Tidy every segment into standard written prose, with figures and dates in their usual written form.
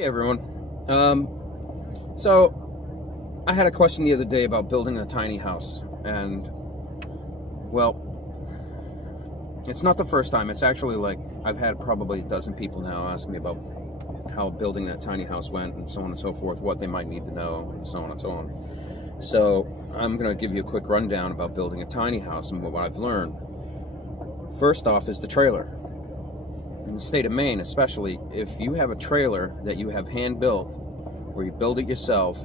Hey everyone. So I had a question the other day about building a tiny house, and it's not the first time. It's actually like I've had probably a dozen people now ask me about how building that tiny house went, and so on and so forth, what they might need to know, and so on and so on. So I'm going to give you a quick rundown about building a tiny house and what I've learned. First off is the trailer. In the state of Maine, especially, if you have a trailer that you have hand built or you build it yourself,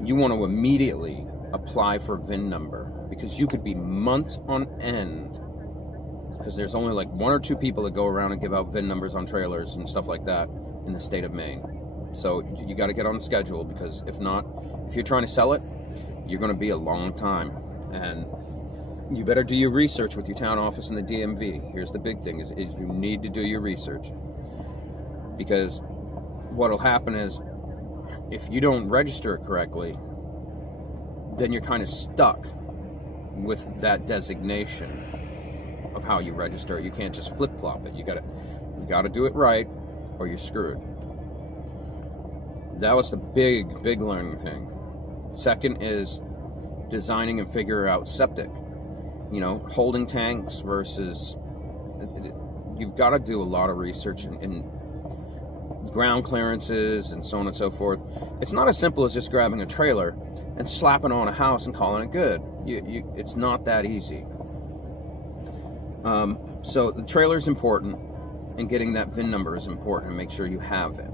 you want to immediately apply for a VIN number, because you could be months on end, because there's only like one or two people that go around and give out VIN numbers on trailers and stuff like that in the state of Maine. So you got to get on the schedule, because if not, if you're trying to sell it, you're going to be a long time. And you better do your research with your town office and the DMV. Here's the big thing is you need to do your research, because what'll happen is if you don't register it correctly, then you're kind of stuck with that designation of how you register it. You can't just flip-flop it. You gotta do it right, or you're screwed. That was the big learning thing. Second is designing and figure out septic. Holding tanks versus, you've got to do a lot of research in ground clearances and so on and so forth. It's not as simple as just grabbing a trailer and slapping on a house and calling it good. It's not that easy. So the trailer is important, and getting that VIN number is important, and make sure you have it.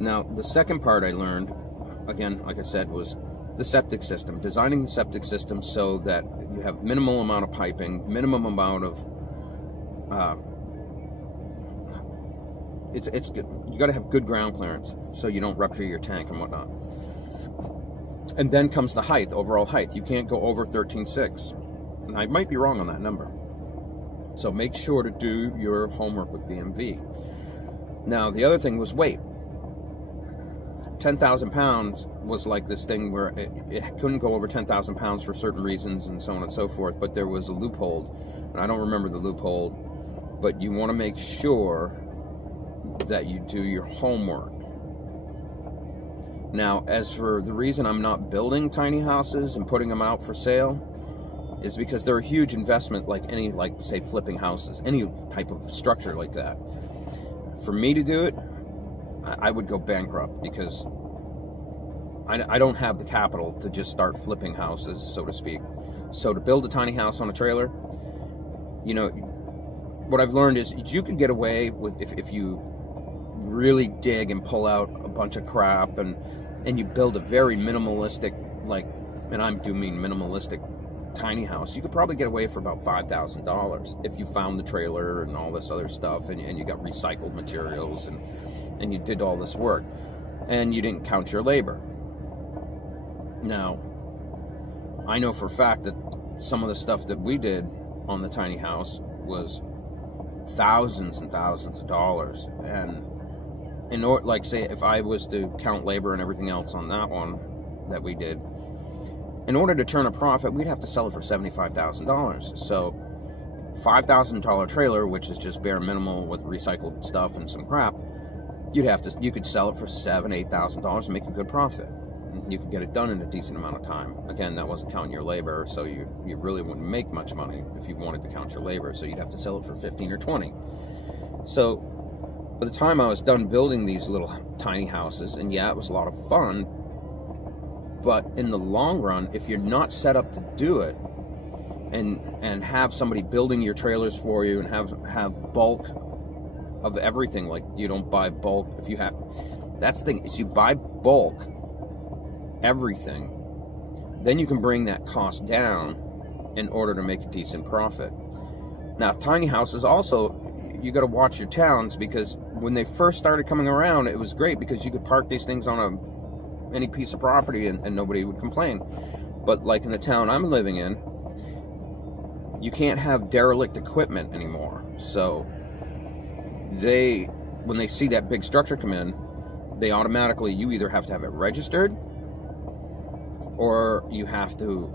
Now, the second part I learned, again, like I said, was the septic system. Designing the septic system so that you have minimal amount of piping, minimum amount of it's good. You got to have good ground clearance so you don't rupture your tank and whatnot. And then comes the height, overall height. You can't go over 13.6. And I might be wrong on that number. So make sure to do your homework with DMV. Now, the other thing was weight. 10,000 pounds was like this thing where it couldn't go over 10,000 pounds for certain reasons and so on and so forth, but there was a loophole, and I don't remember the loophole, but you want to make sure that you do your homework. Now, as for the reason I'm not building tiny houses and putting them out for sale, is because they're a huge investment, like say flipping houses, any type of structure like that. For me to do it, I would go bankrupt, because I don't have the capital to just start flipping houses, so to speak. So to build a tiny house on a trailer, what I've learned is you can get away with, if you really dig and pull out a bunch of crap and you build a very minimalistic, and I do mean minimalistic, tiny house, you could probably get away for about $5,000 if you found the trailer and all this other stuff, and you got recycled materials and you did all this work, and you didn't count your labor. Now, I know for a fact that some of the stuff that we did on the tiny house was thousands and thousands of dollars, and say if I was to count labor and everything else on that one that we did, in order to turn a profit, we'd have to sell it for $75,000. So $5,000 trailer, which is just bare minimal with recycled stuff and some crap, you could sell it for $7,000-8,000 and make a good profit. You could get it done in a decent amount of time. Again, that wasn't counting your labor, so you really wouldn't make much money if you wanted to count your labor. So you'd have to sell it for $15,000 or $20,000. So by the time I was done building these little tiny houses, and yeah, it was a lot of fun, but in the long run, if you're not set up to do it, and have somebody building your trailers for you, and have bulk of everything, like you don't buy bulk, that's the thing, is you buy bulk everything, then you can bring that cost down in order to make a decent profit. Now, tiny houses also, you got to watch your towns, because when they first started coming around, it was great because you could park these things on any piece of property and nobody would complain. But like in the town I'm living in, you can't have derelict equipment anymore. So when they see that big structure come in, they automatically, you either have to have it registered, or you have to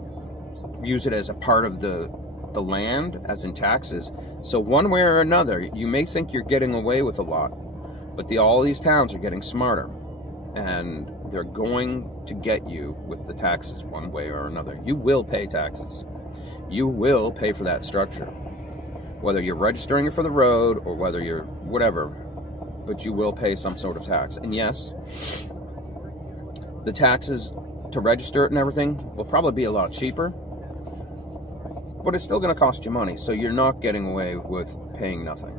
use it as a part of the land, as in taxes. So one way or another, you may think you're getting away with a lot, But all these towns are getting smarter, and they're going to get you with the taxes one way or another. You will pay taxes. You will pay for that structure, whether you're registering it for the road or whether you're whatever, but you will pay some sort of tax. And yes, the taxes to register it and everything will probably be a lot cheaper, but it's still going to cost you money, so you're not getting away with paying nothing.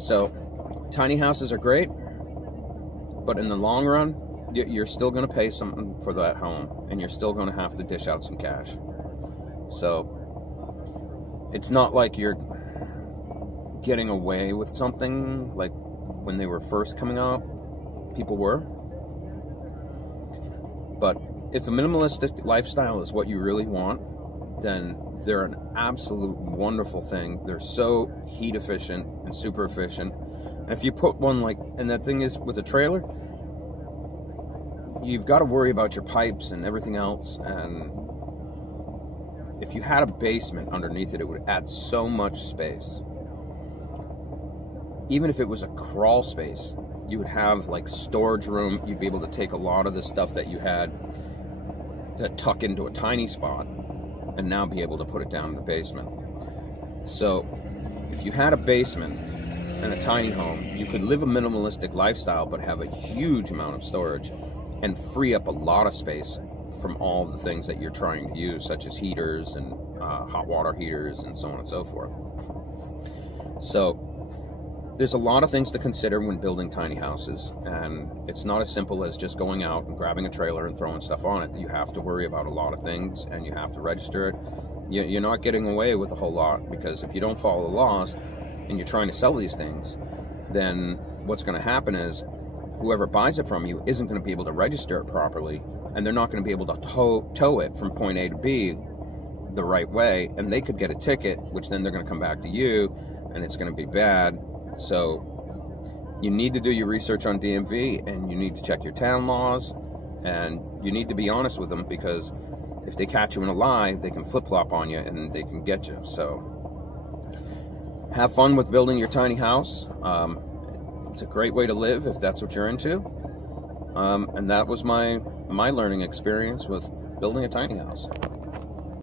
So tiny houses are great, but in the long run, you're still going to pay something for that home, and you're still going to have to dish out some cash. So it's not like you're getting away with something like when they were first coming out, people were. But if the minimalistic lifestyle is what you really want, then they're an absolute wonderful thing. They're so heat efficient and super efficient. And if you put one like, and that thing is with a trailer, you've got to worry about your pipes and everything else. And if you had a basement underneath it, it would add so much space. Even if it was a crawl space, you would have like storage room. You'd be able to take a lot of the stuff that you had to tuck into a tiny spot and now be able to put it down in the basement. So if you had a basement and a tiny home, you could live a minimalistic lifestyle but have a huge amount of storage and free up a lot of space from all the things that you're trying to use, such as heaters and hot water heaters and so on and so forth. So there's a lot of things to consider when building tiny houses, and it's not as simple as just going out and grabbing a trailer and throwing stuff on it. You have to worry about a lot of things, and you have to register it. You're not getting away with a whole lot, because if you don't follow the laws and you're trying to sell these things, then what's going to happen is whoever buys it from you isn't going to be able to register it properly, and they're not going to be able to tow it from point A to B the right way, and they could get a ticket, which then they're going to come back to you, and it's going to be bad. So you need to do your research on DMV, and you need to check your town laws, and you need to be honest with them, because if they catch you in a lie, they can flip-flop on you and they can get you. So have fun with building your tiny house. It's a great way to live if that's what you're into. And that was my learning experience with building a tiny house.